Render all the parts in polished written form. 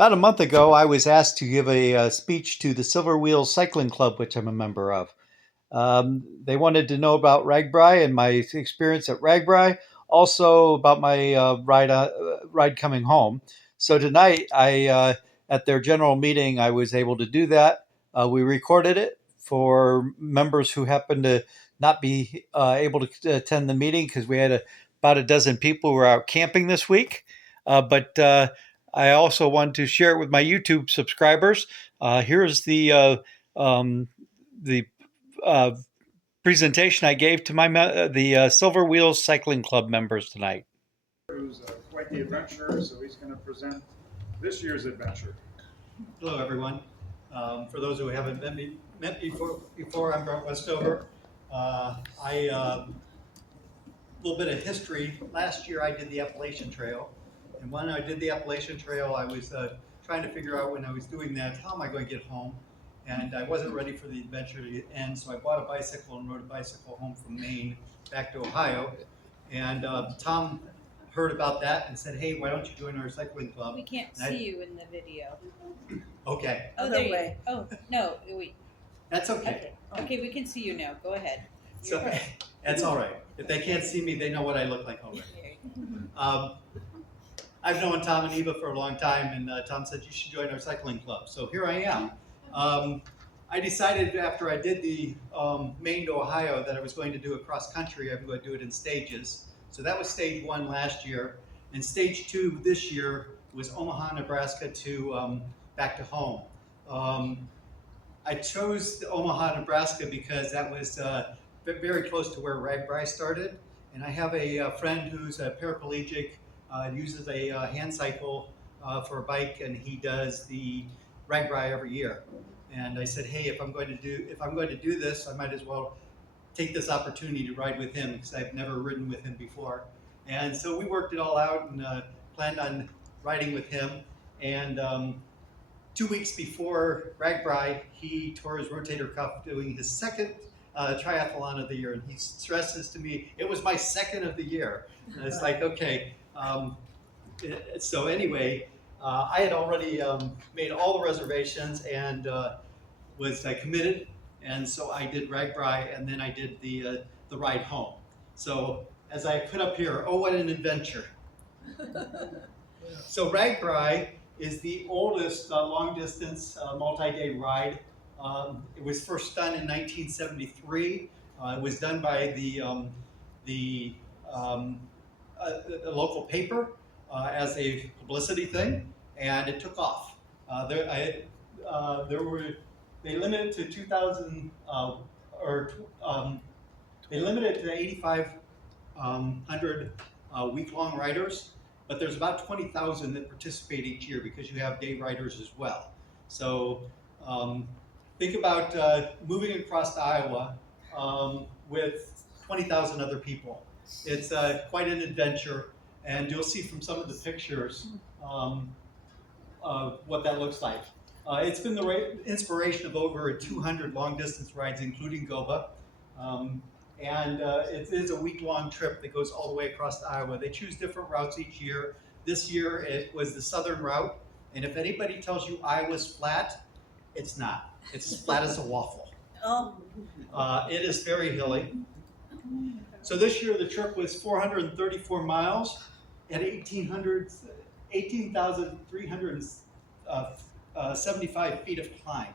About a month ago, I was asked to give a speech to the Silver Wheels Cycling Club, which I'm a member of. They wanted to know about RAGBRAI and my experience at RAGBRAI, also about my ride coming home. So tonight, at their general meeting, I was able to do that. We recorded it for members who happened to not be able to attend the meeting because we had about a dozen people who were out camping this week. But I also want to share it with my YouTube subscribers. Here's um, the uh, presentation I gave to the Silver Wheels Cycling Club members tonight. Who's quite the adventurer, so he's going to present this year's adventure. Hello, everyone. For those who haven't met before, I'm Brent Westover. A little bit of history. Last year, I did the Appalachian Trail, and when I did the Appalachian Trail, I was trying to figure out when I was doing that, how am I going to get home? And I wasn't ready for the adventure to end, so I bought a bicycle and rode a bicycle home from Maine back to Ohio. And Tom heard about that and said, "Hey, why don't you join our cycling club?" We can't And see you in the video. Okay. Oh, there you. Oh, no, wait. That's okay. Okay, we can see you now. Go ahead. So that's all right. If they can't see me, they know what I look like already. I've known Tom and Eva for a long time, and Tom said you should join our cycling club. So here I am. I decided after I did the Maine to Ohio that I was going to do it cross country. I'm going to do it in stages. So that was stage 1 last year, and stage 2 this year was Omaha, Nebraska to back to home. I chose Omaha, Nebraska because that was very close to where RAGBRAI started, and I have a friend who's a paraplegic, uses a hand cycle for a bike, and he does the RAGBRAI every year. And I said, hey, if I'm going to do this, I might as well take this opportunity to ride with him because I've never ridden with him before. And so we worked it all out and planned on riding with him. And 2 weeks before RAGBRAI, he tore his rotator cuff doing his second triathlon of the year. And he stresses to me, it was my second of the year. And it's like, okay. So anyway, I had already made all the reservations and was committed. And so I did RAGBRAI, and then I did the ride home. So as I put up here, oh, what an adventure. So RAGBRAI is the oldest long-distance multi-day ride. It was first done in 1973. It was done by the local paper as a publicity thing, and it took off. They limited to 2,000 they limited it to 8,500 week-long riders, but there's about 20,000 that participate each year because you have day riders as well. So think about moving across to Iowa with 20,000 other people. It's quite an adventure, and you'll see from some of the pictures what that looks like. It's been the inspiration of over 200 long-distance rides, including GOBA. It is a week-long trip that goes all the way across Iowa. They choose different routes each year. This year it was the southern route, and if anybody tells you Iowa's flat, it's not. It's as flat as a waffle. It is very hilly. So this year the trip was 434 miles at 18,375 feet of climb,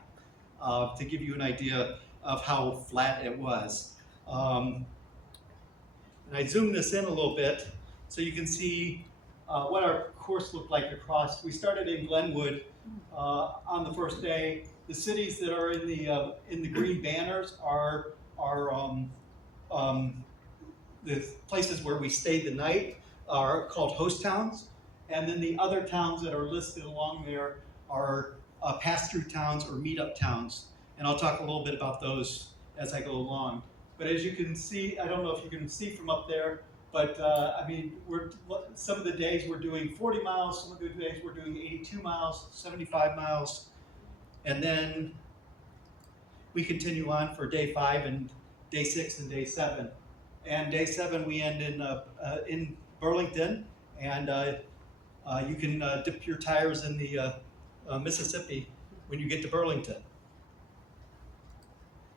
to give you an idea of how flat it was. And I zoomed this in a little bit so you can see what our course looked like across. We started in Glenwood on the first day. The cities that are in the green banners are the places where we stayed the night, are called host towns. And then the other towns that are listed along there are pass-through towns or meetup towns. And I'll talk a little bit about those as I go along. But as you can see, I don't know if you can see from up there, but I mean, some of the days we're doing 40 miles, some of the days we're doing 82 miles, 75 miles. And then we continue on for day 5 and day 6 and day 7. And day 7 we end in Burlington, and you can dip your tires in the Mississippi when you get to Burlington.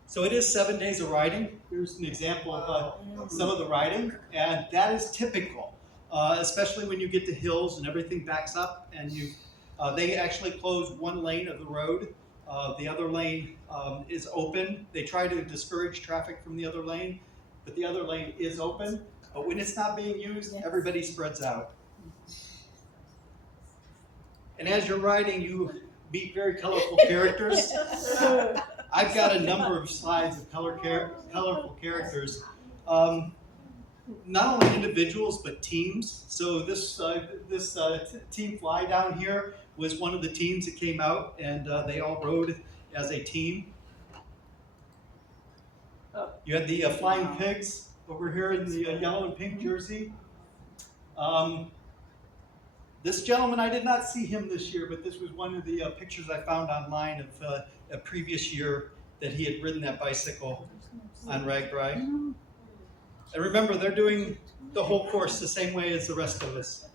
So it is 7 days of riding. Here's an example of some of the riding, and that is typical, especially when you get to hills and everything backs up, and they actually close one lane of the road. The other lane is open. They try to discourage traffic from the other lane, but the other lane is open. But when it's not being used, everybody spreads out. And as you're riding, you meet very colorful characters. I've got a number of slides of colorful characters. Not only individuals, but teams. So this team fly down here was one of the teams that came out, and they all rode as a team. You had the Flying Pigs over here in the yellow and pink jersey. This gentleman, I did not see him this year, but this was one of the pictures I found online of a previous year that he had ridden that bicycle on RAGBRAI. And remember, they're doing the whole course the same way as the rest of us.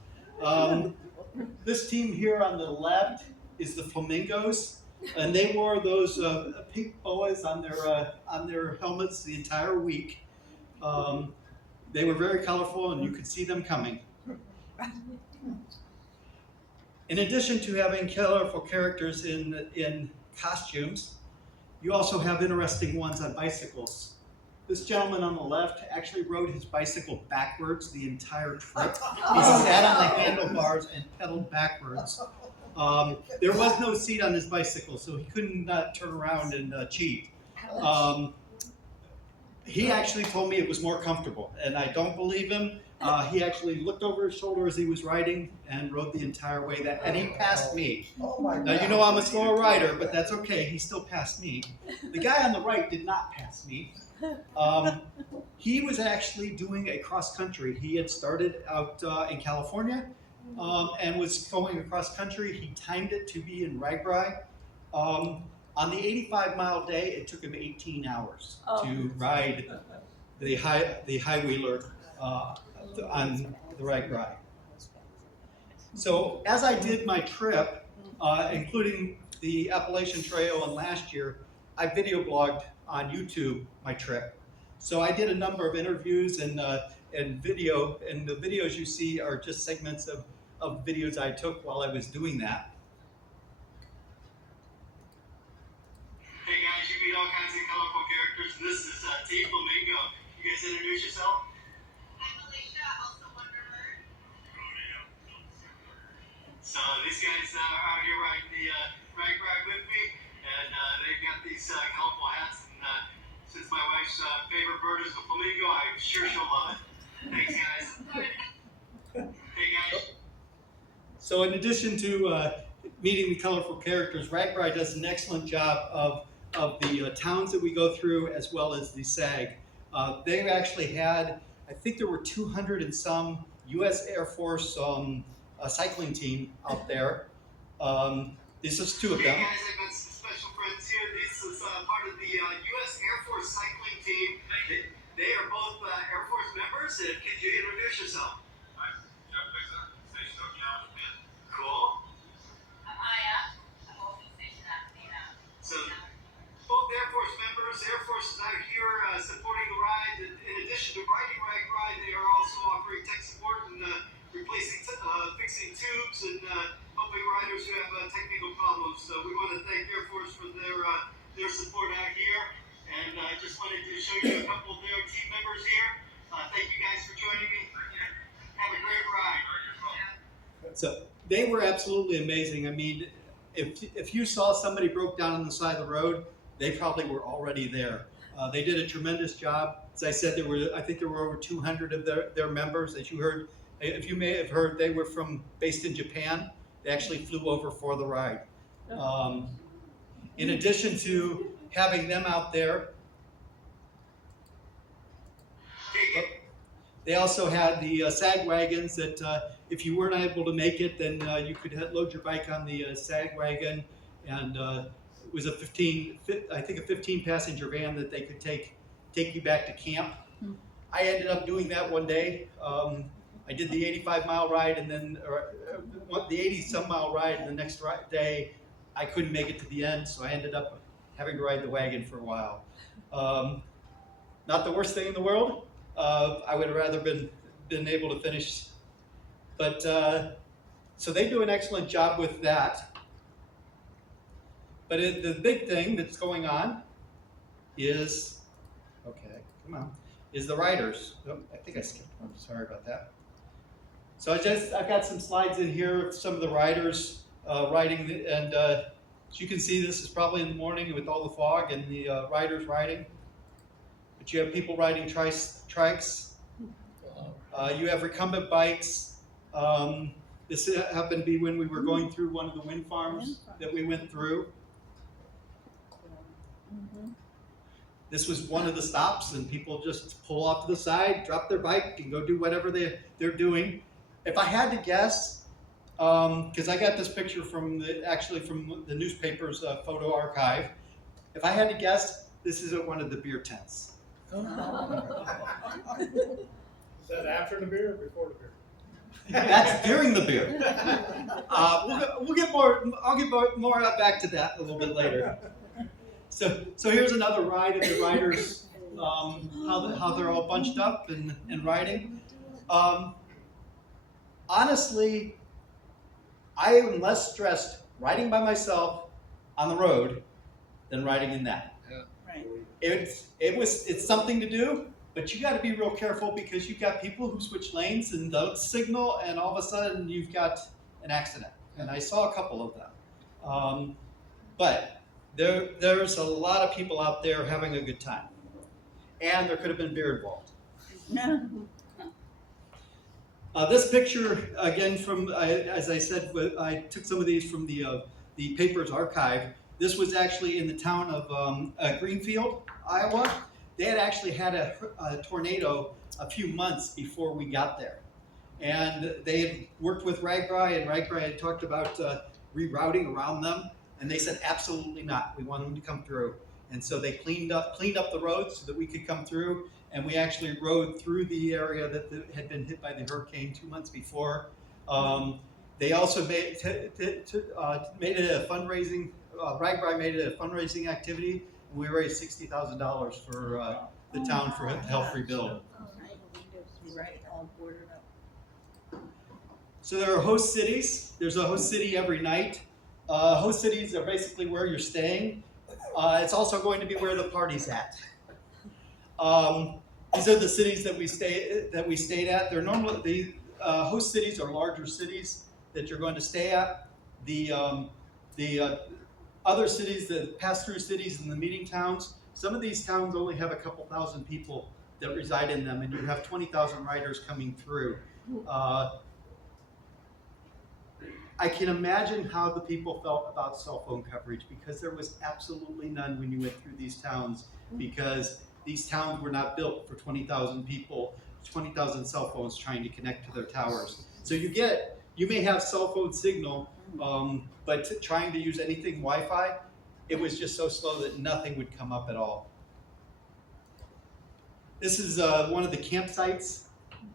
This team here on the left is the Flamingos, and they wore those pink boas on their helmets the entire week. They were very colorful, and you could see them coming. In addition to having colorful characters in costumes, you also have interesting ones on bicycles. This gentleman on the left actually rode his bicycle backwards the entire trip. He sat on the handlebars and pedaled backwards. There was no seat on his bicycle, so he couldn't turn around and cheat. He actually told me it was more comfortable, and I don't believe him. He actually looked over his shoulder as he was riding and rode the entire way and he passed me. Now, you know I'm a slower rider, but that's okay. He still passed me. The guy on the right did not pass me. He was actually doing a cross country. He had started out in California and was going across country. He timed it to be in RAGBRAI. On the 85-mile day, it took him 18 hours to ride the high wheeler on the RAGBRAI. So as I did my trip, including the Appalachian Trail and last year, I video blogged on YouTube my trip. So I did a number of interviews and video, and the videos you see are just segments of videos I took while I was doing that. Hey guys, you meet all kinds of colorful characters. This is Team Flamingo. You guys introduce yourself? So these guys are out here riding the RAGBRAI with me, and they've got these colorful hats. And since my wife's favorite bird is the flamingo, I'm sure she'll love it. Thanks, guys. Hey, guys. So in addition to meeting the colorful characters, RAGBRAI does an excellent job of the towns that we go through, as well as the SAG. They've actually had, I think there were 200 and some U.S. Air Force a cycling team out there. This is two of them. Hey guys, I've got some special friends here. This is part of the U.S. Air Force cycling team. They are both Air Force members. Could you introduce yourself? I'm Jeff Dixon, Station Okinawa, Japan. Cool. I'm Aya. I'm also stationed at Okinawa. So, both Air Force members. Air Force is out here supporting the ride. In addition to riding RAGBRAI, they are also offering tech support and replacing, fixing tubes and helping riders who have technical problems. So we want to thank Air Force for their support out here. And I just wanted to show you a couple of their team members here. Thank you guys for joining me. Have a great ride. So they were absolutely amazing. I mean, if you saw somebody broke down on the side of the road, they probably were already there. They did a tremendous job. As I said, I think there were over 200 of their members. As you heard, if you may have heard, they were based in Japan. They actually flew over for the ride. In addition to having them out there, they also had the SAG wagons that if you weren't able to make it, then you could load your bike on the SAG wagon, and it was a 15 passenger van that they could take you back to camp. I ended up doing that one day. I did the 85-mile ride, and then the 80-some mile ride, and the next day I couldn't make it to the end, so I ended up having to ride the wagon for a while. Not the worst thing in the world. I would have rather been able to finish, but so they do an excellent job with that. But the big thing that's going on is, okay, come on, is the riders. Oh, I think I skipped one. Sorry about that. So I've got some slides in here of some of the riders riding, and as you can see, this is probably in the morning with all the fog and the riders riding. But you have people riding trikes. You have recumbent bikes. This happened to be when we were going through one of the wind farms that we went through. This was one of the stops, and people just pull off to the side, drop their bike, and go do whatever they're doing. If I had to guess, because I got this picture from the newspaper's photo archive. If I had to guess, this is at one of the beer tents. Is that after the beer or before the beer? That's during the beer. We'll get more. I'll get more back to that a little bit later. So here's another ride of the riders. How they're all bunched up and riding. Honestly, I am less stressed riding by myself on the road than riding in that. Right. It's something to do, but you got to be real careful because you've got people who switch lanes and don't signal, and all of a sudden you've got an accident. And I saw a couple of them. But there's a lot of people out there having a good time, and there could have been beer involved. This picture, again, from as I said, I took some of these from the paper's archive. This was actually in the town of Greenfield, Iowa. They had actually had a tornado a few months before we got there. And they had worked with RAGBRAI, and RAGBRAI had talked about rerouting around them. And they said, absolutely not. We want them to come through. And so they cleaned up the roads so that we could come through. And we actually rode through the area that had been hit by the hurricane 2 months before. They also made it a fundraising. RAGBRAI made it a fundraising activity, and we raised $60,000 for the town to help rebuild. Right, all boarded up. So there are host cities. There's a host city every night. Host cities are basically where you're staying. It's also going to be where the party's at. These are the cities that we stayed at. They're normally the host cities are larger cities that you're going to stay at. The other cities, the pass-through cities and the meeting towns, some of these towns only have a couple thousand people that reside in them, and you have 20,000 riders coming through. I can imagine how the people felt about cell phone coverage, because there was absolutely none when you went through these towns, because these towns were not built for 20,000 people, 20,000 cell phones trying to connect to their towers. So you may have cell phone signal, but trying to use anything Wi-Fi, it was just so slow that nothing would come up at all. This is one of the campsites.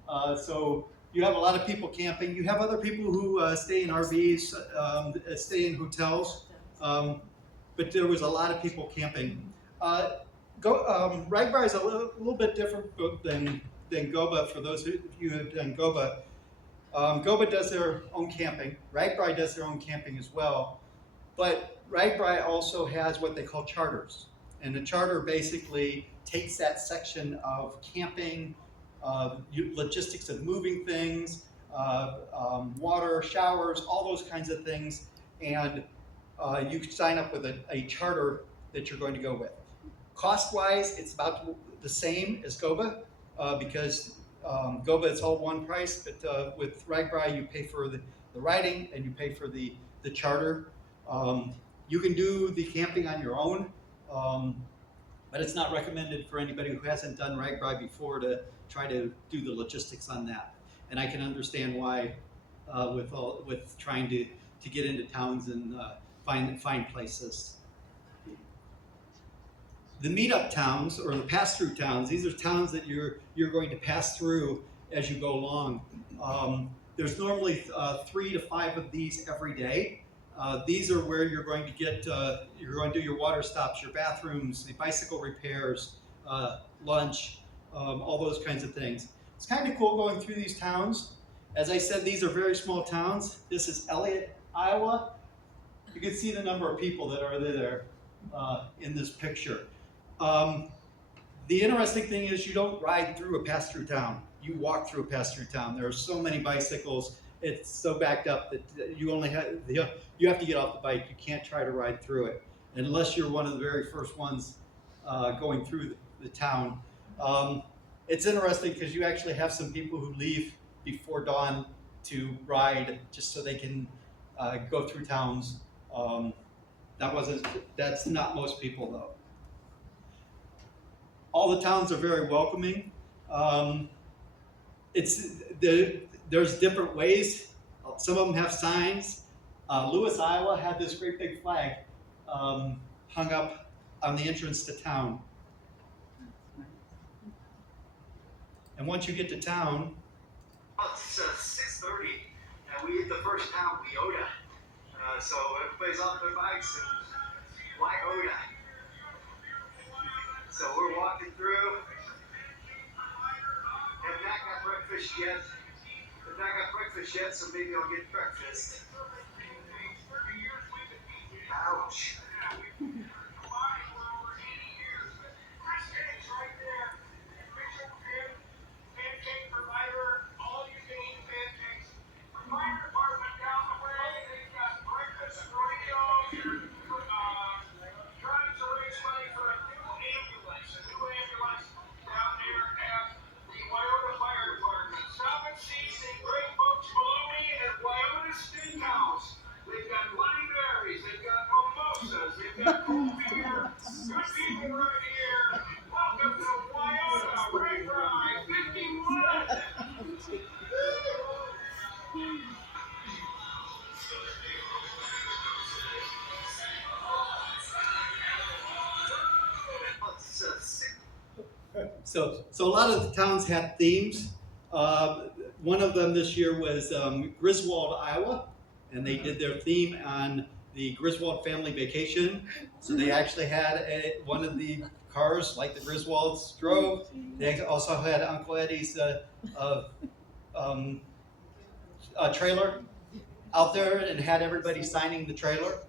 So you have a lot of people camping. You have other people who stay in RVs, stay in hotels, but there was a lot of people camping. RAGBRAI is a little bit different than GOBA. For those of you who have done GOBA, GOBA does their own camping. RAGBRAI does their own camping as well. But RAGBRAI also has what they call charters. And the charter basically takes that section of camping, logistics of moving things, water, showers, all those kinds of things. And you sign up with a charter that you're going to go with. Cost-wise, it's about the same as GOBA, because GOBA it's all one price, but with RAGBRAI you pay for the riding and you pay for the charter. You can do the camping on your own, but it's not recommended for anybody who hasn't done RAGBRAI before to try to do the logistics on that. And I can understand why with trying to get into towns and find places. The meetup towns, or the pass-through towns, these are towns that you're going to pass through as you go along. There's normally 3 to 5 of these every day. These are where you're going to get, you're going to do your water stops, your bathrooms, the bicycle repairs, lunch, all those kinds of things. It's kind of cool going through these towns. As I said, these are very small towns. This is Elliott, Iowa. You can see the number of people that are there in this picture. The interesting thing is you don't ride through a pass-through town. You walk through a pass-through town. There are so many bicycles. It's so backed up that you have to get off the bike. You can't try to ride through it unless you're one of the very first ones going through the town. It's interesting because you actually have some people who leave before dawn to ride just so they can go through towns. That's not most people though. All the towns are very welcoming. There's different ways. Some of them have signs. Lewis, Iowa had this great big flag hung up on the entrance to town. And once you get to town, it's 6:30, and we hit the first town, Leota. So everybody's off their bikes and Leota. So we're walking through. Have not got breakfast yet. So maybe I'll get breakfast. Ouch. So a lot of the towns have themes. One of them this year was Griswold, Iowa, and they did their theme on the Griswold family vacation. So they actually had one of the cars like the Griswolds drove. They also had Uncle Eddie's trailer out there and had everybody signing the trailer.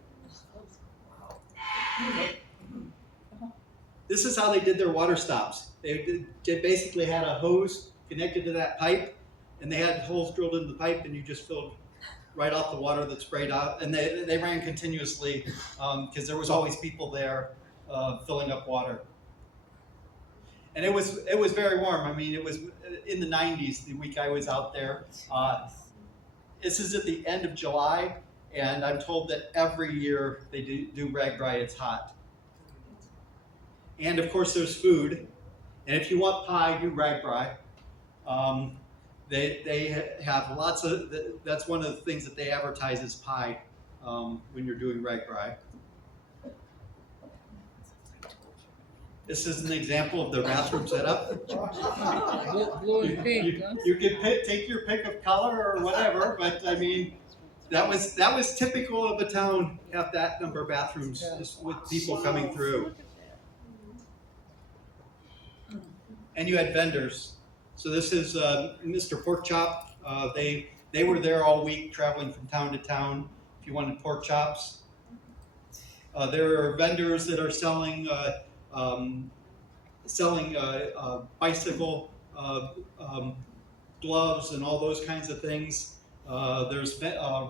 This is how they did their water stops. They basically had a hose connected to that pipe, and they had holes drilled in the pipe, and you just filled right off the water that sprayed out. And they ran continuously because there was always people there filling up water. And it was very warm. I mean, it was in the 90s the week I was out there. This is at the end of July, and I'm told that every year they do RAGBRAI, it's hot. And of course there's food. And if you want pie, do RAGBRAI. They have lots of, that's one of the things that they advertise as pie when you're doing RAGBRAI. This is an example of their bathroom setup. Blue and pink, huh? You can take your pick of color or whatever, but I mean, that was typical of a town, have that number of bathrooms just with people coming through. And you had vendors. So this is Mr. Pork Chop. They were there all week traveling from town to town if you wanted pork chops. There are vendors that are selling bicycle gloves and all those kinds of things. There's hey everybody,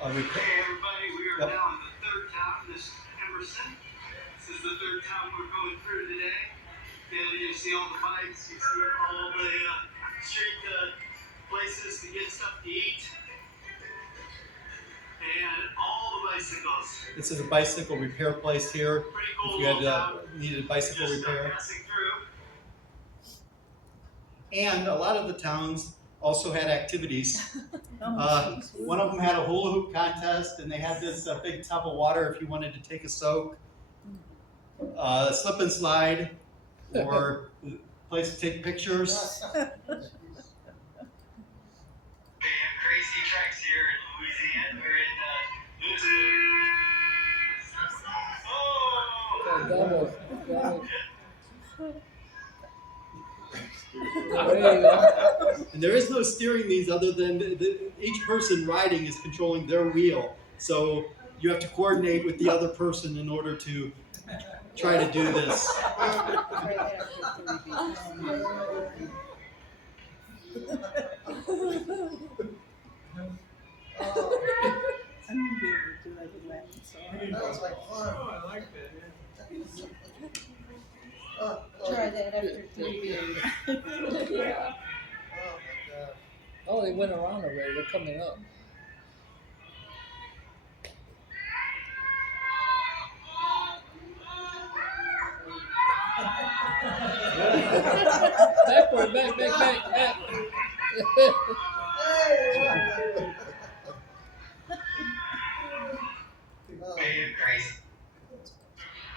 we are now in the third town. This is Emerson. This is the third town we're going through today. And you see all the bikes, you see all the street places to get stuff to eat, and all the bicycles. This is a bicycle repair place here. Pretty cool. If you had needed bicycle repair. And a lot of the towns also had activities. One of them had a hula hoop contest, and they had this big tub of water if you wanted to take a soak. Slip and slide. Or place to take pictures. Crazy tracks here in Louisiana, or in Double. There you go. And there is no steering these other than each person riding is controlling their wheel. So you have to coordinate with the other person in order to try to do this. Try that after 3 beers. Yeah. Oh, they went around already. They're coming up. Backward, back. Hey, guys.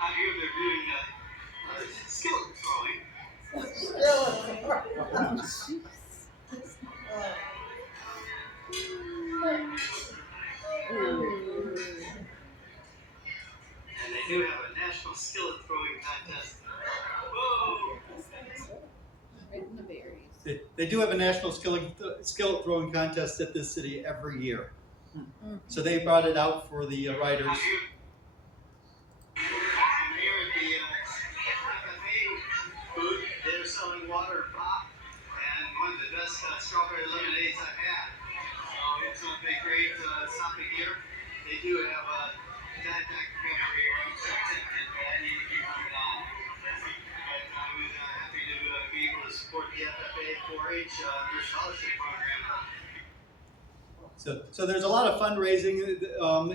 Out here they're doing skill throwing. And they do have a national skillet throwing contest. Whoa! Right in the berries. They do have a national skillet throwing contest at this city every year. So they brought it out for the riders. I'm here at the cafe booth. They're selling water and pop, and one of the best strawberry lemonades I've had. So it's a great something here. They do have a contact memory and I need to keep coming on. But I was happy to be able to support the FFA 4-H their scholarship program. So there's a lot of fundraising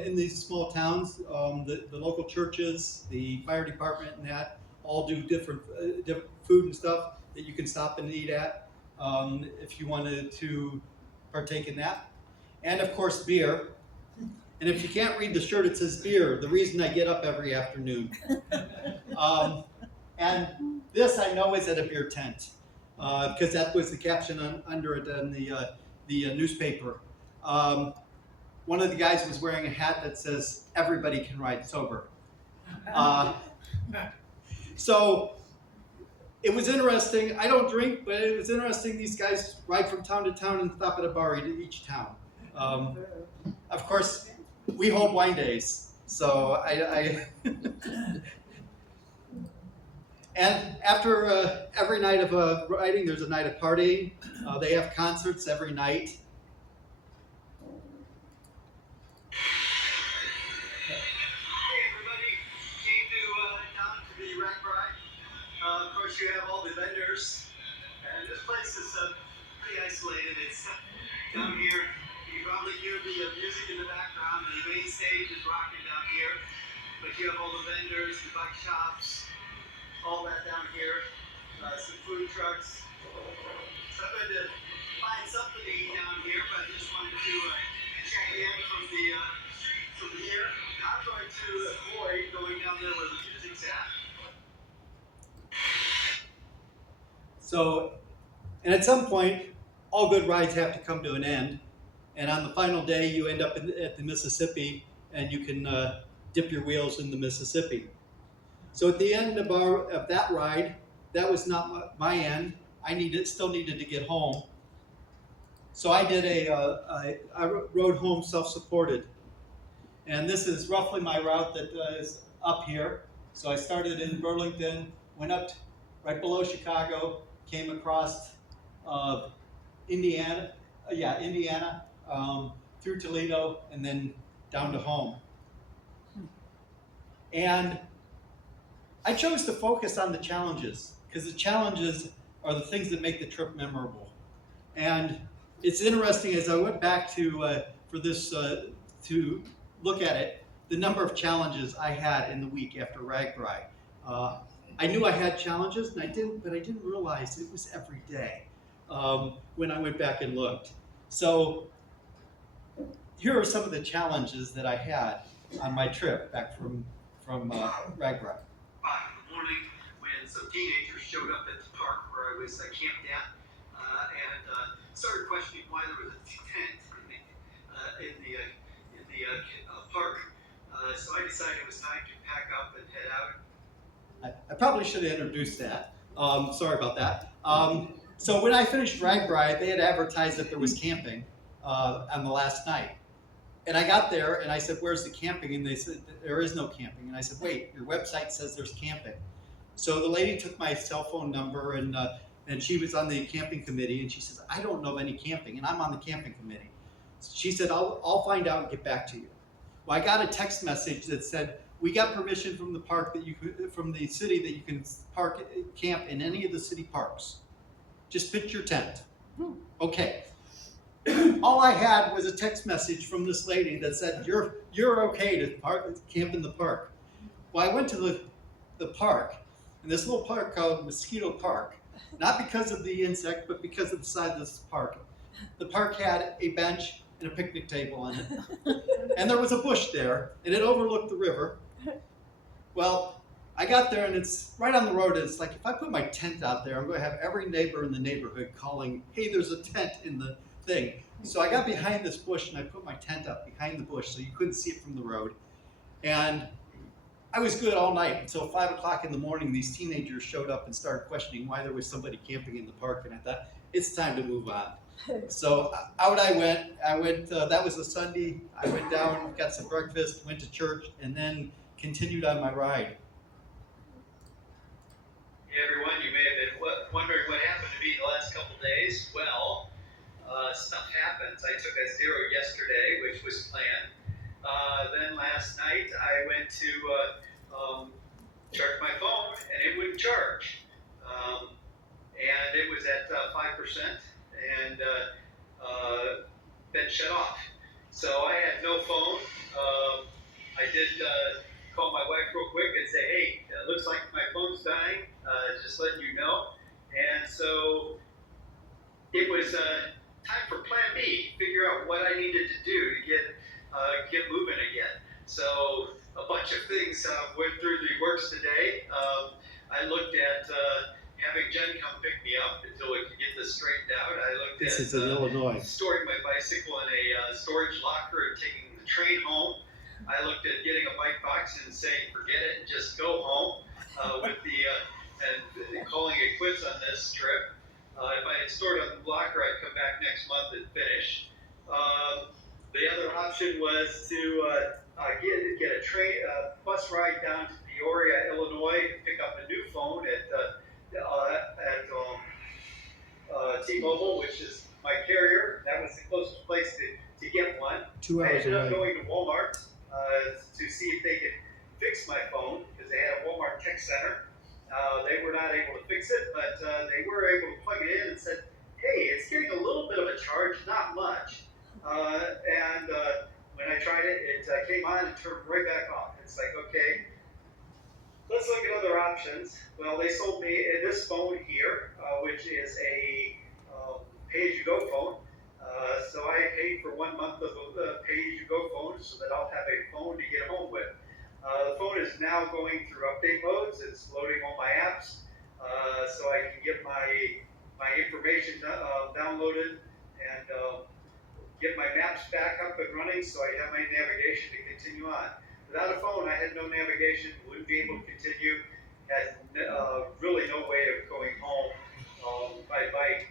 in these small towns. The local churches, the fire department, and that all do different food and stuff that you can stop and eat at if you wanted to partake in that. And of course, beer. And if you can't read the shirt, it says beer. The reason I get up every afternoon. And this I know is at a beer tent because that was the caption under it in the newspaper. One of the guys was wearing a hat that says, "Everybody can ride sober." So it was interesting. I don't drink, but it was interesting. These guys ride from town to town and stop at a bar at each town. Of course, we hold wine days. So I and after every night of riding, there's a night of partying. They have concerts every night. Of course, you have all the vendors, and this place is pretty isolated. It's down here. You can probably hear the music in the background. The main stage is rocking down here, but you have all the vendors, the bike shops, all that down here. Some food trucks. So I'm going to find something to eat down here, but I just wanted to check in from here. I'm going to avoid going down there where the music's at. So, and at some point, all good rides have to come to an end. And on the final day, you end up at the Mississippi, and you can dip your wheels in the Mississippi. So at the end of that ride, that was not my end. I still needed to get home. So I did I rode home self-supported. And this is roughly my route that is up here. So I started in Burlington, went up right below Chicago, came across Indiana, through Toledo, and then down to home. And I chose to focus on the challenges because the challenges are the things that make the trip memorable. And it's interesting as I went back to for this to look at it, the number of challenges I had in the week after RAGBRAI. I knew I had challenges, and I didn't realize it was every day when I went back and looked. So here are some of the challenges that I had on my trip back from RAGBRAI. 5 in the morning, when some teenagers showed up at the park where I was camped at, and started questioning why there was a tent in the park. So I decided it was time to pack up and head out. I probably should have introduced that. Sorry about that. So when I finished RAGBRAI, they had advertised that there was camping on the last night. And I got there and I said, "Where's the camping?" And they said, "There is no camping." And I said, "Wait, your website says there's camping." So the lady took my cell phone number and she was on the camping committee and she says, "I don't know of any camping," and I'm on the camping committee. She said, I'll find out and get back to you. Well, I got a text message that said, "We got permission from the park from the city that you can camp in any of the city parks. Just pitch your tent." Okay. All I had was a text message from this lady that said, "You're okay to camp in the park." Well, I went to the park, and this little park called Mosquito Park, not because of the insect, but because of the size of this park. The park had a bench and a picnic table on it, and there was a bush there, and it overlooked the river. Well, I got there, and it's right on the road, and it's like, if I put my tent out there, I'm going to have every neighbor in the neighborhood calling, "Hey, there's a tent in the thing." So I got behind this bush, and I put my tent up behind the bush so you couldn't see it from the road. And I was good all night until 5 o'clock in the morning. These teenagers showed up and started questioning why there was somebody camping in the park, and I thought, it's time to move on. So out I went. That was a Sunday. I went down, got some breakfast, went to church, and then continued on my ride. Hey everyone, you may have been wondering what happened to me the last couple days. Well, stuff happens. I took a zero yesterday, which was planned. Then last night I went to charge my phone and it wouldn't charge. And it was at 5% and been shut off. So I had no phone. I did call my wife real quick and say, "Hey, it looks like my phone's dying, just letting you know." And so it was time for plan B, figure out what I needed to do to get moving again. So a bunch of things went through the works today. I looked at having Jen come pick me up until we could get this straightened out. I looked This at is in Illinois. storing my bicycle in a storage locker and taking the train home. I looked at getting a bike box and saying, "Forget it, just go home," and calling it quits on this trip. If I had stored it on the locker, I'd come back next month and finish. The other option was to get a bus ride down to Peoria, Illinois, to pick up a new phone at T-Mobile, which is my carrier. That was the closest place to get one. 2 I hours ended up away. going to Walmart to see if they could fix my phone because they had a Walmart tech center. They were not able to fix it, but they were able to plug it in and said, "Hey, it's getting a little bit of a charge, not much." And when I tried it, it came on and turned right back off. It's like, okay, let's look at other options. Well, they sold me this phone here, which is a pay-as-you-go phone. So I paid for 1 month of a pay-as-you-go phone so that I'll have a phone to get home with. The phone is now going through update modes. It's loading all my apps, so I can get my information downloaded and get my maps back up and running so I have my navigation to continue on. Without a phone, I had no navigation, wouldn't be able to continue, had really no way of going home by bike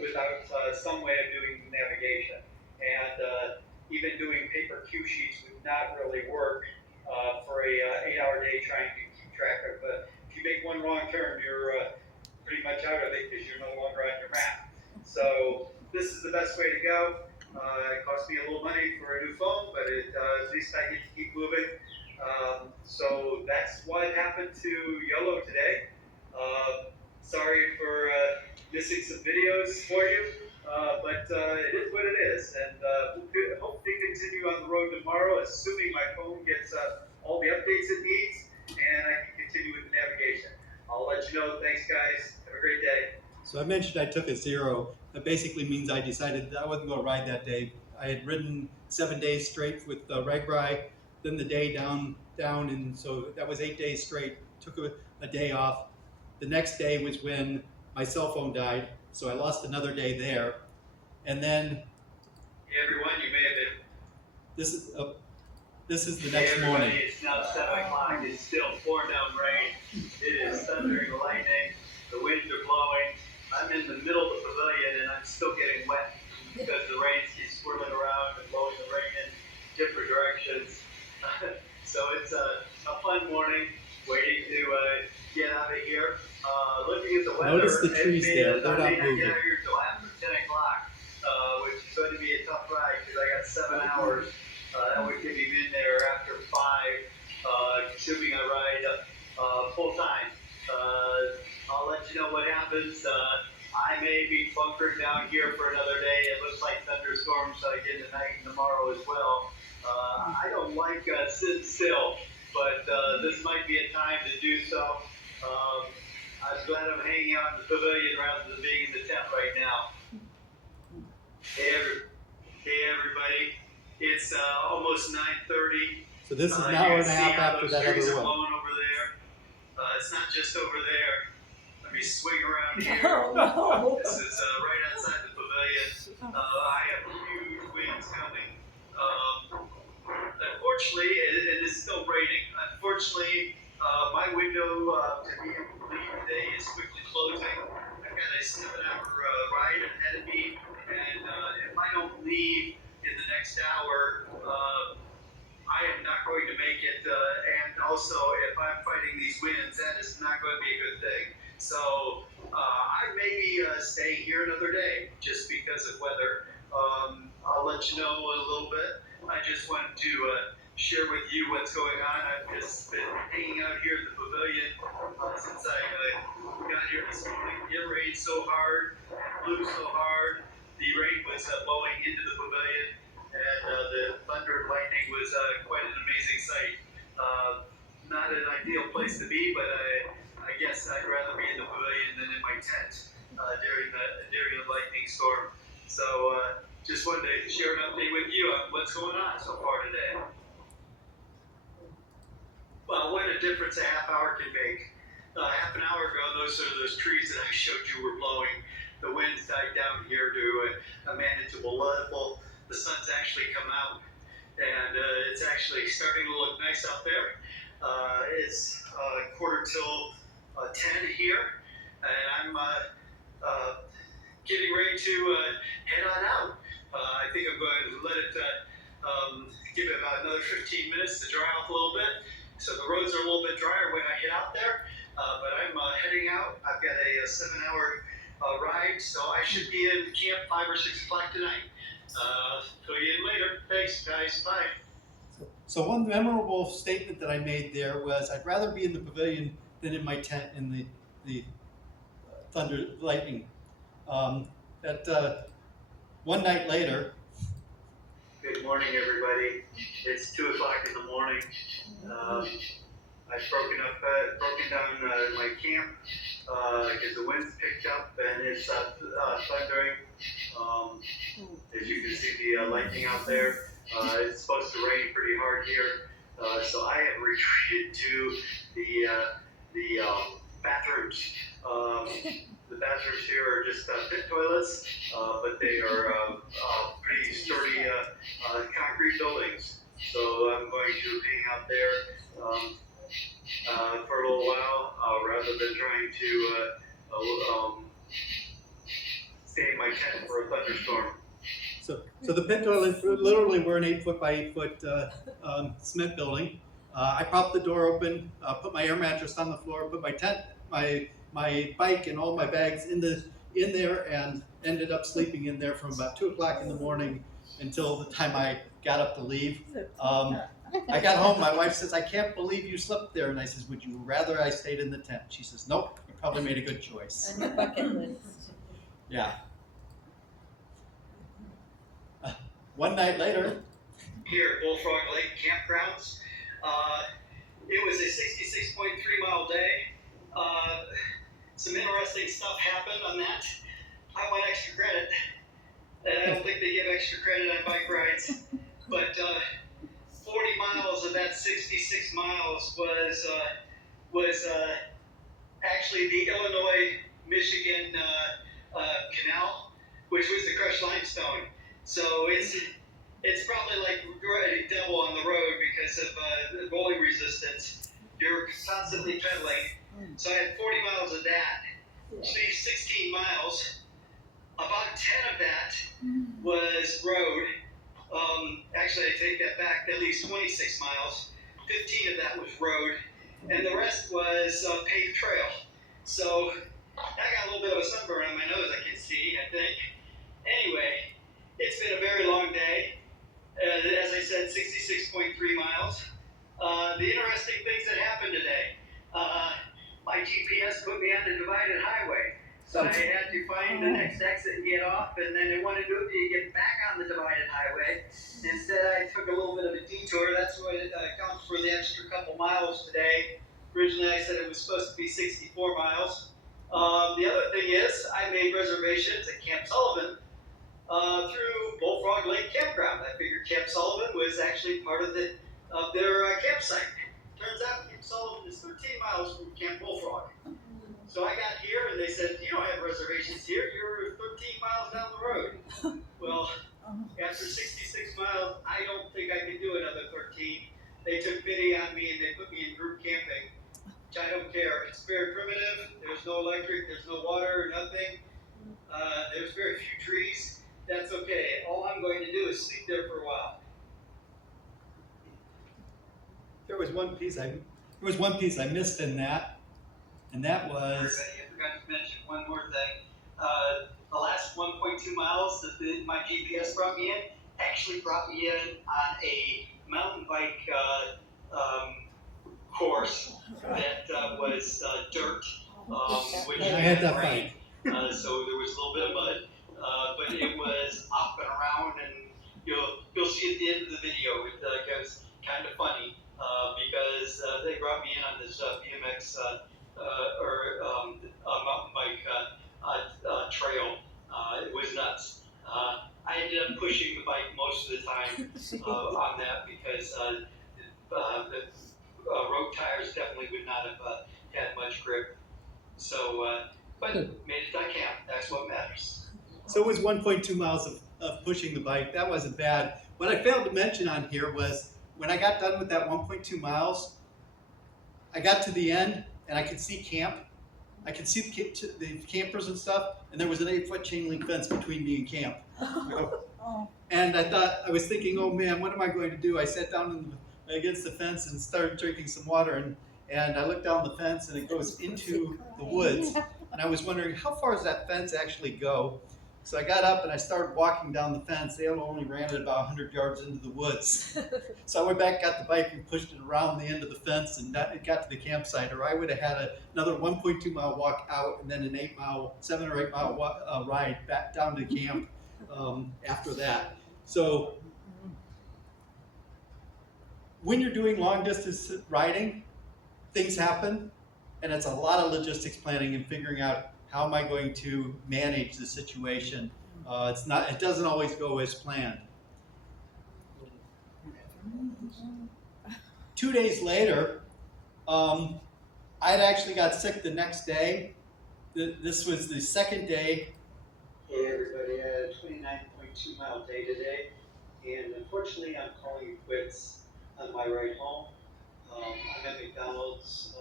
without some way of doing navigation. And even doing paper cue sheets would not really work for a 8-hour day trying to keep track of. If you make one wrong turn, you're pretty much out of it because you're no longer on your map. So this is the best way to go. It cost me a little money for a new phone, but at least I get to keep moving. So that's what happened to Yellow today. Sorry for missing some videos for you, but it is what it is. And we'll hopefully continue on the road tomorrow, assuming my phone gets all the updates it needs, and I can continue with the navigation. I'll let you know. Thanks, guys. Have a great day. So I mentioned I took a zero. That basically means I decided that I wasn't going to ride that day. I had ridden 7 days straight with RAGBRAI, then the day down, and so that was 8 days straight. Took a day off. The next day was when my cell phone died, so I lost another day there. And then Hey everyone, you may have been. this is the Hey next everybody, morning. it's now 7 o'clock. It's still pouring down rain. It morning, waiting to get out of here. Looking at the weather, Notice the trees there, they're I not may not get moving. out of here till after 10 o'clock, which is going to be a tough ride because I got 7 hours. That would get me in there after 5, assuming I ride full time. I'll let you know what happens. I may be bunkering down here for another day. It looks like thunderstorms again tonight and tomorrow as well. I don't like sitting still, but this might be a time to do so. I'm glad I'm hanging out in the pavilion rather than being in the tent right now. Hey everybody, it's almost 9:30. So this is an hour and a half after that other Trees are one. blowing over there. It's not just over there. Let me swing around here. Oh, no. This is right outside the pavilion. I have huge winds coming. Unfortunately, it is still raining. Unfortunately, my window to be able to leave today is quickly closing. I've got a 7-hour ride ahead of me, and if I don't leave in the next hour, I am not going to make it. And also, if I'm fighting these winds, that is not going to be a good thing. So I may be staying here another day just because of weather. I'll let you know a little bit. I just wanted to share with you what's going on. I've just been hanging out here at the pavilion since I got here this morning. It rained so hard, blew so hard. The rain was blowing into the pavilion, and the thunder and lightning was quite an amazing sight. Not an ideal place to be, but I guess I'd rather be in the pavilion than in my tent during the lightning storm. So just wanted to share an update with you on what's going on so far today. Well, what a difference a half hour can make. Half an hour ago, those trees that I showed you were blowing. The winds died down here to a manageable level. The sun's actually come out, and it's actually starting to look nice out there. It's 9:45 here, and I'm getting ready to head on out. I think I'm going to let it give it about another 15 minutes to dry off a little bit. So the roads are a little bit drier when I head out there, but I'm heading out. I've got a 7-hour ride, so I should be in camp 5 or 6 o'clock tonight. Fill you in later. Thanks, guys. Bye. So one memorable statement that I made there was, I'd rather be in the pavilion than in my tent in the thunder lightning. One night later. Good morning, everybody. It's 2 o'clock in the morning. I've broken down my camp because the winds picked up and it's thundering. As you can see the lightning out there. It's supposed to rain pretty hard here, so I have retreated to the bathrooms. The bathrooms here are just pit toilets, but they are pretty sturdy concrete buildings. So I'm going to hang out there for a little while, rather than trying to stay in my tent for a thunderstorm. So the pit toilets literally were an 8-foot by 8-foot cement building. I propped the door open, put my air mattress on the floor, put my tent, my bike, and all my bags in there, and ended up sleeping in there from about 2 o'clock in the morning until the time I got up to leave. I got home. My wife says, "I can't believe you slept there," and I says, "Would you rather I stayed in the tent?" She says, "Nope, you probably made a good choice." On your bucket list. Yeah. One night later. Here at Bullfrog Lake Campgrounds. It was a 66.3-mile day. Some interesting stuff happened on that. I want extra credit. And I don't think they give extra credit on bike rides. But 40 miles of that 66 miles was actually the Illinois-Michigan canal, which was the crushed limestone. So it's probably like riding double on the road because of the rolling resistance. You're constantly pedaling. So I had 40 miles of that. Leave 16 miles. About 10 of that was road. Actually, I take that back. That leaves 26 miles. 15 of that was road. and the rest was paved trail. So I got a little bit of a sunburn on my nose, I can see, I think. Anyway, it's been a very long day. As I said, 66.3 miles. The interesting things that happened today. My GPS put me on the divided highway. So I had to find the next exit and get off, and then it wanted to do it to get back on the divided highway. Instead, I took a little bit of a detour. That's what accounts for the extra couple miles today. Originally, I said it was supposed to be 64 miles. The other thing is, I made reservations at Camp Sullivan through Bullfrog Lake Campground. I figured Camp Sullivan was actually part of their campsite. Turns out Camp Sullivan is 13 miles from Camp Bullfrog. So I got here and they said, you don't have reservations here, you're 13 miles down the road. Well, after 66 miles, I don't think I can do another 13. They took pity on me and they put me in group camping, which I don't care. It's very primitive, there's no electric, there's no water, nothing. There's very few trees. That's okay. All I'm going to do is sleep there for a while. There was one piece I missed in that, and that was. I forgot to mention one more thing. The last 1.2 miles that my GPS brought me in actually brought me in on a mountain bike course that was dirt, which I had that rained. So there was a little bit of mud, but it was up and around, and you'll see at the end of the video. It goes kind of funny because they brought me in on this BMX mountain bike trail. It was nuts. I ended up pushing the bike most of the time on that because the road tires definitely would not have had much grip. So, but made it to camp. That's what matters. So it was 1.2 miles of pushing the bike. That wasn't bad. What I failed to mention on here was when I got done with that 1.2 miles, I got to the end and I could see camp. I could see the campers and stuff, and there was an 8-foot chain link fence between me and camp. And I was thinking, oh man, what am I going to do? I sat down against the fence and started drinking some water, and I looked down the fence and it goes into the woods. And I was wondering, how far does that fence actually go? So I got up and I started walking down the fence. They only ran it about 100 yards into the woods. So I went back, got the bike, and pushed it around the end of the fence, and it got to the campsite. Or I would have had another 1.2 mile walk out, and then an 7 or 8 mile ride back down to camp after that. So when you're doing long distance riding, things happen, and it's a lot of logistics planning and figuring out how am I going to manage the situation. It doesn't always go as planned. 2 days later, I had actually got sick the next day. This was the second day. Hey everybody, I had a 29.2 mile day today, and unfortunately I'm calling it quits on my ride home. I'm at McDonald's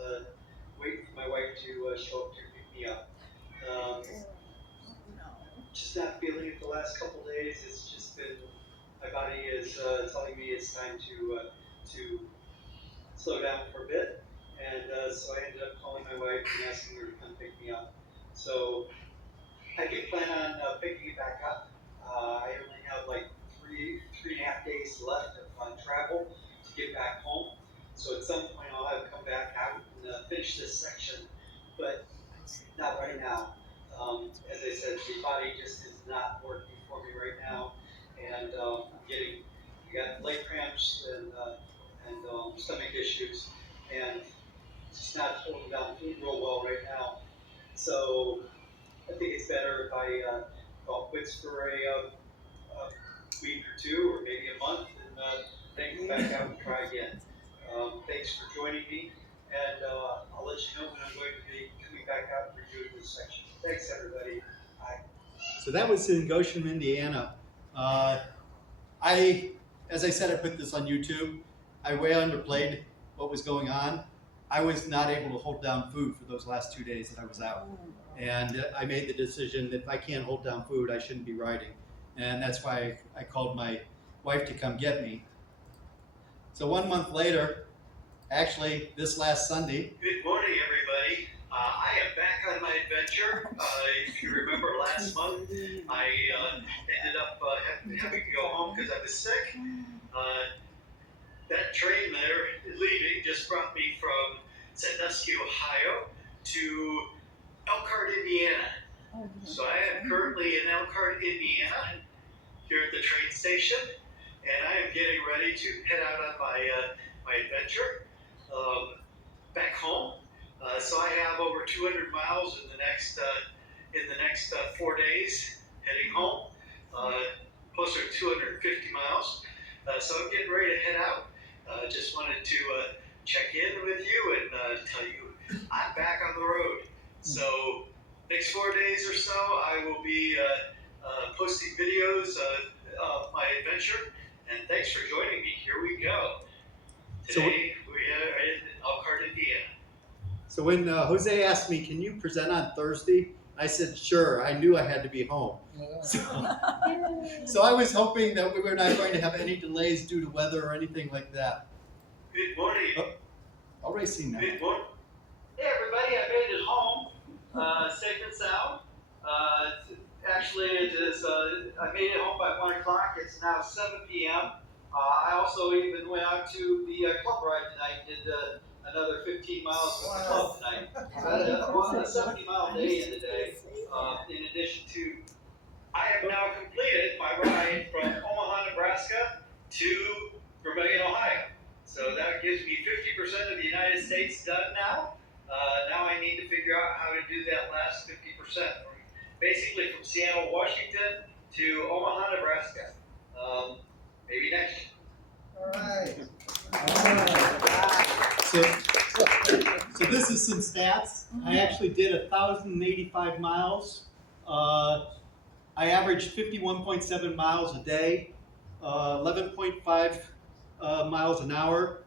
waiting for my wife to show up to pick me up. Just not feeling it the last couple days. It's just been, my body is telling me it's time to slow down for a bit. And so I ended up calling my wife and asking her to come pick me up. So I do plan on picking it back up. I only have like three and a half days left of travel to get back home. So at some point I'll have to come back out and finish this section, but not right now. As I said, the body just is not working for me right now, and I got leg cramps and stomach issues, and just not holding down food real well right now. So I think it's better if I call quits for a week or two, or maybe a month, and then come back out and try again. Thanks for joining me, and I'll let you know when I'm going to be coming back out and redoing this section. Thanks, everybody. Bye. So that was in Goshen, Indiana. As I said, I put this on YouTube. I way underplayed what was going on. I was not able to hold down food for those last 2 days that I was out. And I made the decision that if I can't hold down food, I shouldn't be riding. And that's why I called my wife to come get me. So 1 month later, actually this last Sunday. Good morning, everybody. I am back on my adventure. If you remember last month, I ended up having to go home because I was sick. That train there leaving just brought me from Sandusky, Ohio to Elkhart, Indiana. So I am currently in Elkhart, Indiana, here at the train station, and I am getting ready to head out on my adventure back home. So I have over 200 miles in the next 4 days heading home, closer to 250 miles. So I'm getting ready to head out. Just wanted to check in with you and tell you I'm back on the road. So next 4 days or so, I will be posting videos of my adventure. And thanks for joining me. Here we go. Today we are in Elkhart, Indiana. So when Jose asked me, can you present on Thursday? I said, sure. I knew I had to be home. So I was hoping that we were not going to have any delays due to weather or anything like that. Good morning. Already seen that. Good morning. Hey everybody, I made it home, safe and sound. Actually, it is. I made it home by 1 o'clock. It's now 7 p.m. I also even went out to the club ride tonight. Did another 15 miles with the club tonight. So I had a 70-mile day in today. In addition to, I have now completed my ride from Omaha, Nebraska to Vermillion, Ohio. So that gives me 50% of the United States done now. Now I need to figure out how to do that last 50%. Basically from Seattle, Washington to Omaha, Nebraska. Maybe next year. All right. So this is some stats. I actually did 1,085 miles. I averaged 51.7 miles a day, 11.5 miles an hour,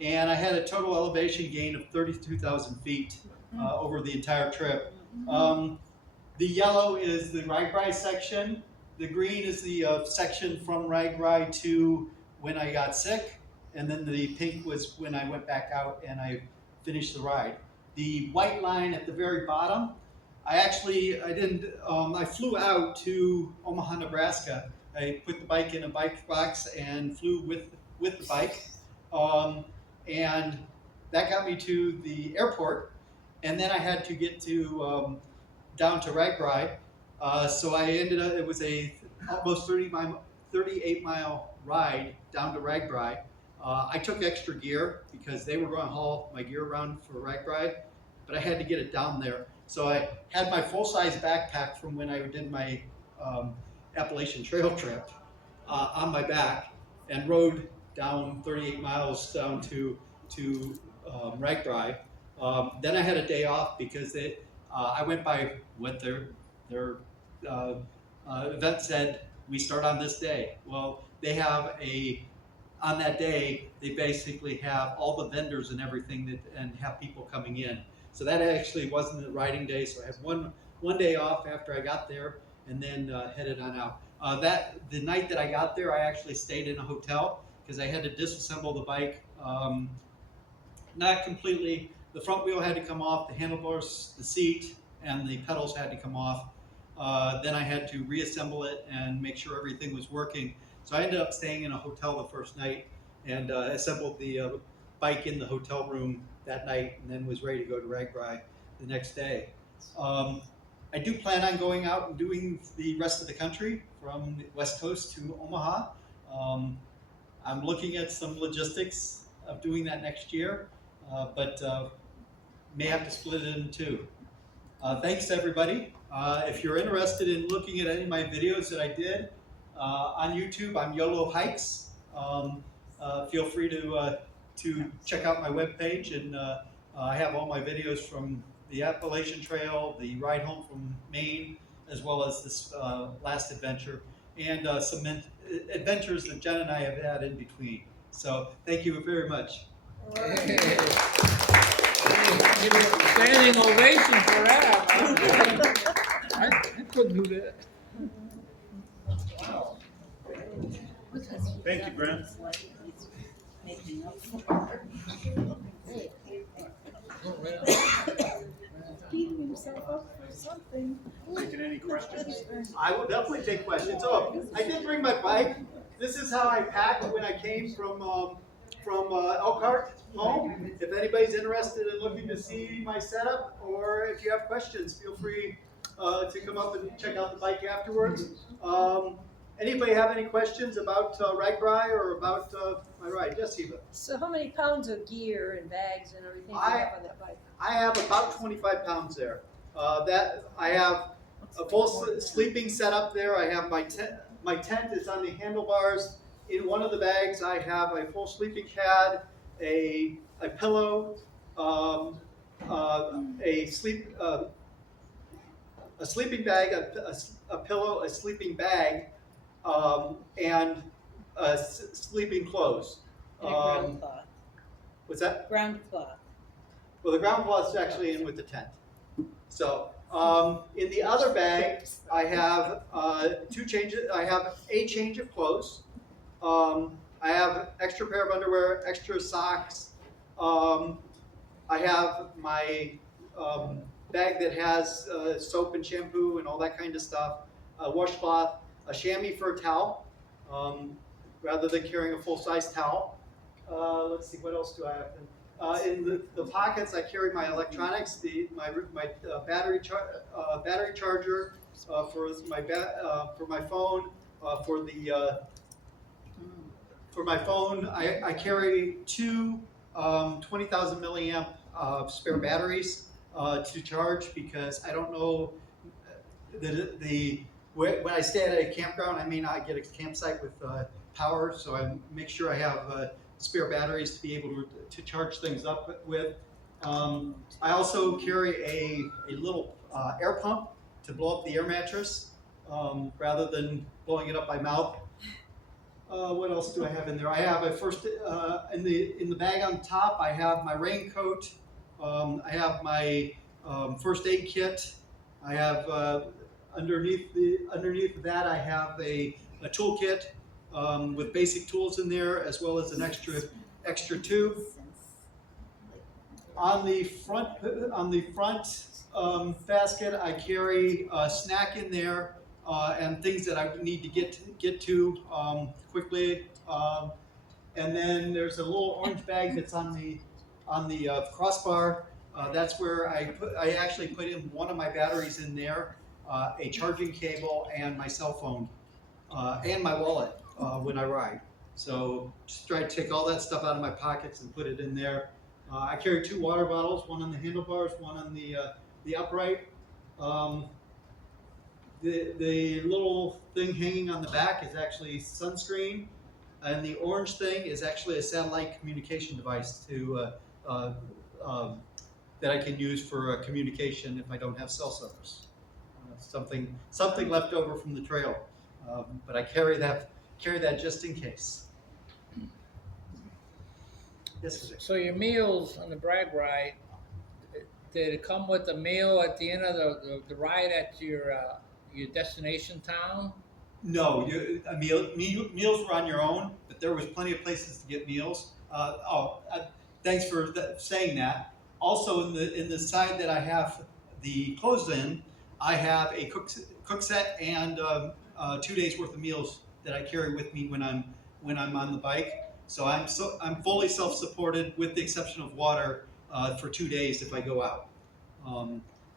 and I had a total elevation gain of 32,000 feet over the entire trip. The yellow is the RAGBRAI section. The green is the section from RAGBRAI to when I got sick. And then the pink was when I went back out and I finished the ride. The white line at the very bottom, I flew out to Omaha, Nebraska. I put the bike in a bike box and flew with the bike. And that got me to the airport. And then I had to get to down to RAGBRAI. So I ended up, it was a almost 38-mile ride down to RAGBRAI. I took extra gear because they were going to haul my gear around for RAGBRAI, but I had to get it down there. So I had my full-size backpack from when I did my Appalachian Trail trip on my back and rode down 38 miles down to RAGBRAI. Then I had a day off because I went by what their event said, we start on this day. Well, they have on that day, they basically have all the vendors and everything and have people coming in. So that actually wasn't a riding day, so I had one day off after I got there and then headed on out. The night that I got there, I actually stayed in a hotel because I had to disassemble the bike. Not completely. The front wheel had to come off, the handlebars, the seat, and the pedals had to come off. Then I had to reassemble it and make sure everything was working. So I ended up staying in a hotel the first night and assembled the bike in the hotel room that night and then was ready to go to RAGBRAI the next day. I do plan on going out and doing the rest of the country from the West Coast to Omaha. I'm looking at some logistics of doing that next year, but may have to split it in two. Thanks to everybody. If you're interested in looking at any of my videos that I did on YouTube, I'm YOLO Hikes. Feel free to check out my webpage, and I have all my videos from the Appalachian Trail, the ride home from Maine, as well as this last adventure, and some adventures that Jen and I have had in between. So thank you very much. Give me a standing ovation for that. I couldn't do that. Thank you, Brent. making up for. Beating himself up for something. Taking any questions? I will definitely take questions. Oh, I did bring my bike. This is how I packed when I came from Elkhart home. If anybody's interested in looking to see my setup, or if you have questions, feel free to come up and check out the bike afterwards. Anybody have any questions about RAGBRAI or about my ride? Yes, Eva. So how many pounds of gear and bags and everything do you have on that bike? I have about 25 pounds there. That I have a full sleeping setup there. I have my tent. My tent is on the handlebars. In one of the bags, I have a full sleeping pad, a pillow, a sleeping bag, a pillow, a sleeping bag, and sleeping clothes. And a ground cloth. What's that? Ground cloth. Well, the ground cloth is actually in with the tent. So in the other bag, I have two changes. I have a change of clothes. I have extra pair of underwear, extra socks. I have my bag that has soap and shampoo and all that kind of stuff, a washcloth, a chamois for a towel, rather than carrying a full-size towel. Let's see, what else do I have? In the pockets, I carry my electronics, my battery charger for my phone, for my phone. I carry two 20,000 milliamp spare batteries to charge, because I don't know when I stay at a campground, I may not get a campsite with power, so I make sure I have spare batteries to be able to charge things up with. I also carry a little air pump to blow up the air mattress rather than blowing it up by mouth. What else do I have in there? I have a in the bag on top. I have my raincoat. I have my first aid kit. I have underneath that I have a toolkit with basic tools in there, as well as an extra tube. On the front basket, I carry a snack in there and things that I need to get to quickly. And then there's a little orange bag that's on the crossbar. That's where I actually put in one of my batteries in there, a charging cable, and my cell phone, and my wallet when I ride. So just try to take all that stuff out of my pockets and put it in there. I carry two water bottles, one on the handlebars, one on the upright. The little thing hanging on the back is actually sunscreen, and the orange thing is actually a satellite communication device that I can use for communication if I don't have cell service. Something left over from the trail, but I carry that just in case. Yes, sir. So your meals on the brag ride, did it come with a meal at the end of the ride at your destination town? No, meals were on your own, but there was plenty of places to get meals. Thanks for saying that. Also, in the side that I have the clothes in, I have a cook set and 2 days worth of meals that I carry with me when I'm on the bike. So I'm fully self-supported, with the exception of water for 2 days if I go out.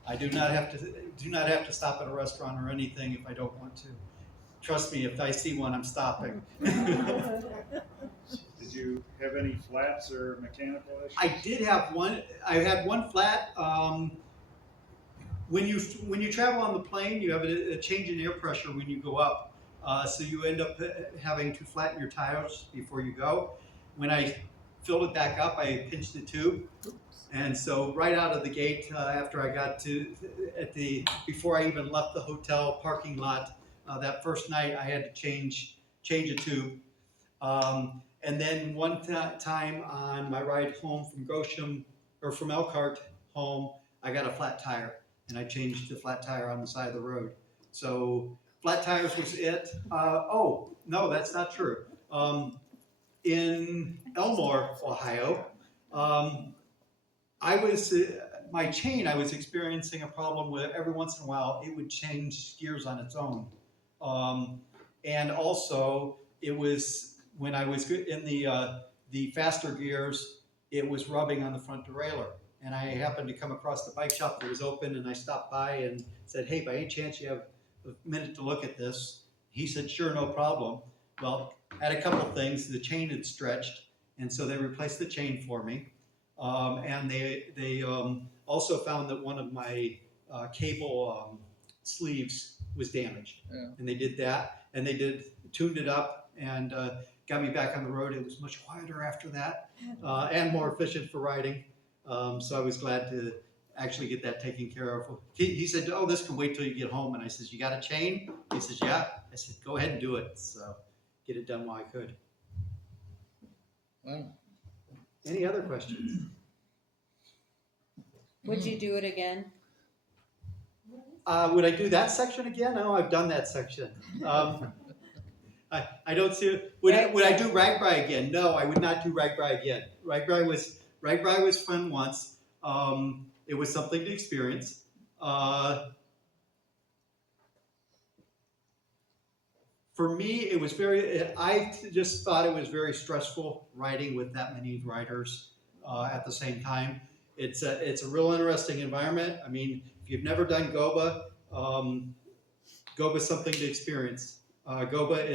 I do not have to stop at a restaurant or anything if I don't want to. Trust me, if I see one, I'm stopping. Did you have any flats or mechanical issues? I did have one. I had one flat. When you travel on the plane, you have a change in air pressure when you go up. So you end up having to flatten your tires before you go. When I filled it back up, I pinched the tube. And so right out of the gate, after I got before I even left the hotel parking lot, that first night I had to change a tube. And then one time on my ride home from Goshen, or from Elkhart home, I got a flat tire, and I changed the flat tire on the side of the road. So flat tires was it. Oh, no, that's not true. in Elmore, Ohio, I was my chain. I was experiencing a problem with every once in a while it would change gears on its own, and also it was when I was in the faster gears, it was rubbing on the front derailleur. And I happened to come across the bike shop that was open, and I stopped by and said, "Hey, by any chance you have a minute to look at this?" He said, "Sure, no problem." Well, had a couple things. The chain had stretched, and so they replaced the chain for me. And they also found that one of my cable sleeves was damaged, Yeah. and they did that, and they tuned it up and got me back on the road. It was much quieter after that, and more efficient for riding. So I was glad to actually get that taken care of. He said, "Oh, this can wait till you get home." And I says, "You got a chain?" He says, "Yeah." I said, "Go ahead and do it." So get it done while I could. Well, Any other questions? Would you do it again? Would I do that section again? No, I've done that section. I don't see. Would I do RAGBRAI again? No, I would not do RAGBRAI again. RAGBRAI was fun once. It was something to experience. For me, it was I just thought it was very stressful riding with that many riders at the same time. It's a real interesting environment. I mean, if you've never done GOBA, GOBA is something to experience. GOBA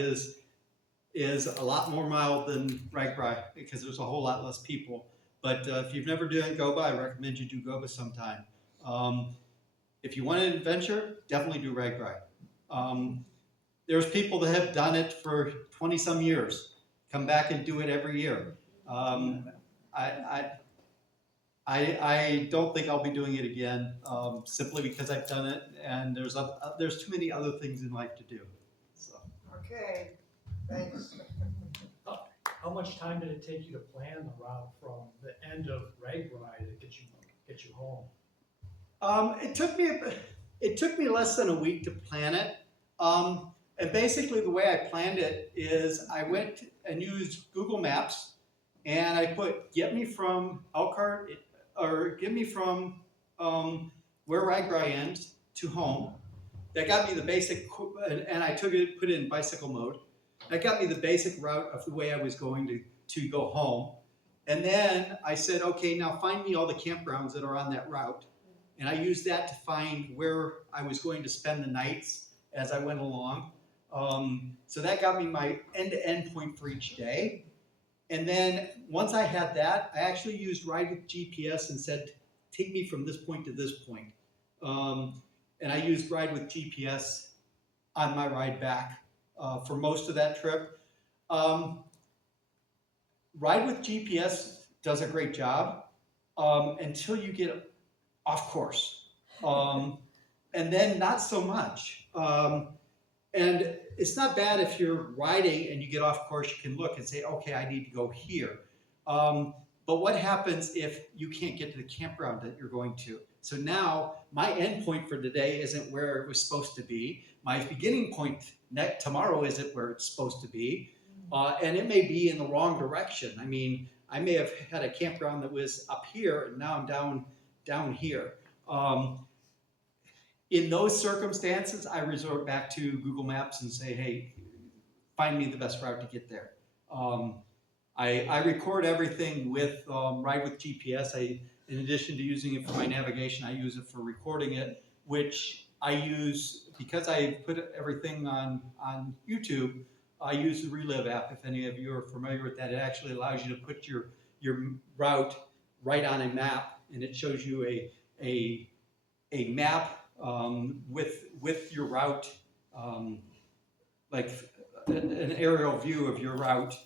is a lot more mild than RAGBRAI because there's a whole lot less people. But if you've never done GOBA, I recommend you do GOBA sometime. If you want an adventure, definitely do RAGBRAI. There's people that have done it for 20 some years, come back and do it every year. I don't think I'll be doing it again, simply because I've done it, and there's too many other things in life to do. So. Okay, thanks. How much time did it take you to plan the route from the end of RAGBRAI to get you home? It took me less than a week to plan it. And basically the way I planned it is I went and used Google Maps, and I put get me from Elkhart, or get me from where RAGBRAI ends to home. That got me the basic, and I put it in bicycle mode. That got me the basic route of the way I was going to go home. And then I said, okay, now find me all the campgrounds that are on that route. And I used that to find where I was going to spend the nights as I went along. So that got me my end-to-end point for each day. And then once I had that, I actually used Ride with GPS and said, take me from this point to this point. And I used Ride with GPS on my ride back for most of that trip. Ride with GPS does a great job until you get off course. And then not so much. And it's not bad if you're riding and you get off course, you can look and say, okay, I need to go here. But what happens if you can't get to the campground that you're going to? So now my end point for today isn't where it was supposed to be. My beginning point tomorrow isn't where it's supposed to be. And it may be in the wrong direction. I mean, I may have had a campground that was up here and now I'm down here. In those circumstances, I resort back to Google Maps and say, hey, find me the best route to get there. I record everything with Ride with GPS. In addition to using it for my navigation, I use it for recording it, which I use, because I put everything on YouTube, I use the Relive app. If any of you are familiar with that, it actually allows you to put your route right on a map, and it shows you a map with your route, like an aerial view of your route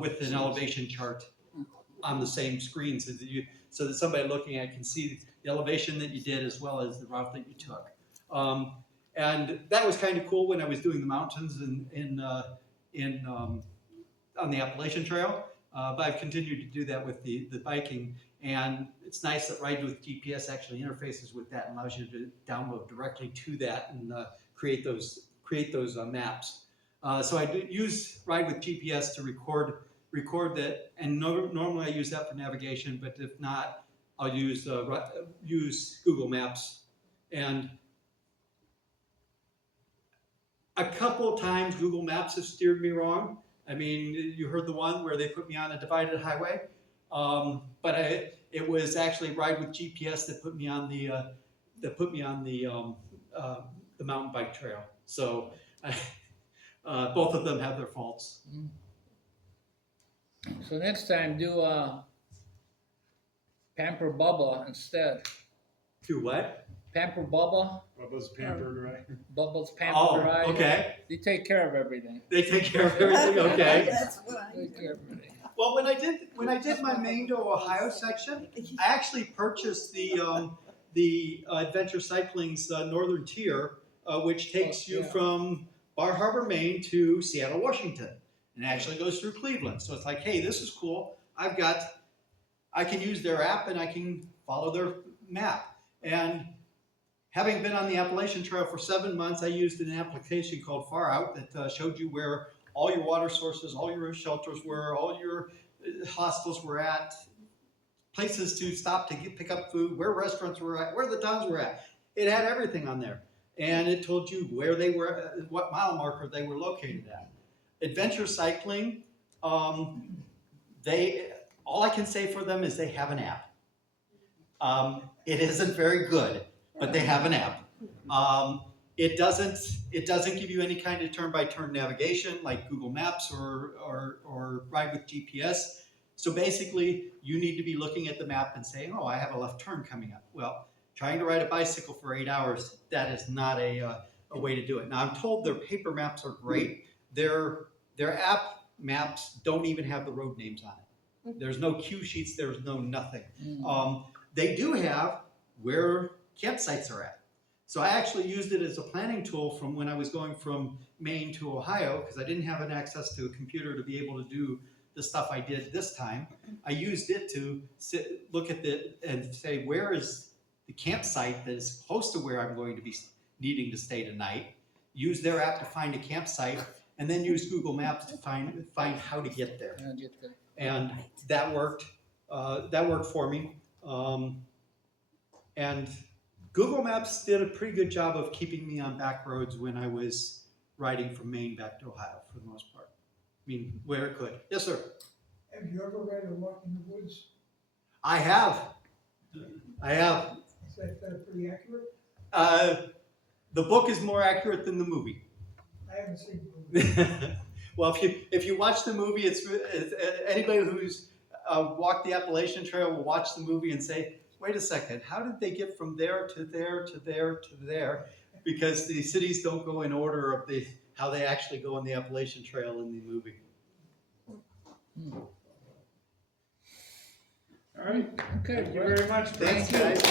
with an elevation chart on the same screen, so that somebody looking at it can see the elevation that you did as well as the route that you took. And that was kind of cool when I was doing the mountains on the Appalachian Trail. But I've continued to do that with the biking. And it's nice that Ride with GPS actually interfaces with that and allows you to download directly to that and create those maps. So I use Ride with GPS to record record that, and normally I use that for navigation, but if not, I'll use Google Maps. And a couple of times Google Maps have steered me wrong. I mean, you heard the one where they put me on a divided highway, but it was actually Ride with GPS that put me on the mountain bike trail. So both of them have their faults. So next time, do Pamper Bubba instead. Do what? Pamper Bubba, Bubba's pampered, right? Bubba's Pamper Oh, Ride. okay. They take care of everything. They take care of everything. Okay. That's what I Take care of everything. Well, when I did my Maine to Ohio section, I actually purchased the Adventure Cycling's northern tier, which takes you yeah. from Bar Harbor, Maine to Seattle, Washington, and it actually goes through Cleveland. So it's like, hey, this is cool. I can use their app and I can follow their map. And having been on the Appalachian Trail for 7 months, I used an application called Far Out that showed you where all your water sources, all your shelters were, all your hostels were at, places to stop to pick up food, where restaurants were at, where the towns were at. It had everything on there. And it told you where they were, what mile marker they were located at. Adventure Cycling, all I can say for them is they have an app. It isn't very good, but they have an app. It doesn't give you any kind of turn-by-turn navigation like Google Maps or Ride with GPS. So basically, you need to be looking at the map and saying, "Oh, I have a left turn coming up." Well, trying to ride a bicycle for 8 hours, that is not a way to do it. Now, I'm told their paper maps are great. Their app maps don't even have the road names on it. There's no cue sheets. There's no nothing. They do have where campsites are at. So I actually used it as a planning tool from when I was going from Maine to Ohio, because I didn't have an access to a computer to be able to do the stuff I did this time. I used it to look at and say, where is the campsite that is close to where I'm going to be needing to stay tonight? Use their app to find a campsite, and then use Google Maps to find how to get there. And that worked. That worked for me. And Google Maps did a pretty good job of keeping me on back roads when I was riding from Maine back to Ohio, for the most part. I mean, where it could. Yes, sir. Have you ever read A Walk in the Woods? I have. Is that pretty accurate? The book is more accurate than the movie. I haven't seen the movie. Well, if you watch the movie, it's anybody who's walked the Appalachian Trail will watch the movie and say, wait a second, how did they get from there to there to there to there? Because the cities don't go in order of how they actually go on the Appalachian Trail in the movie. All right. Okay, Thank you very much. Thanks, guys.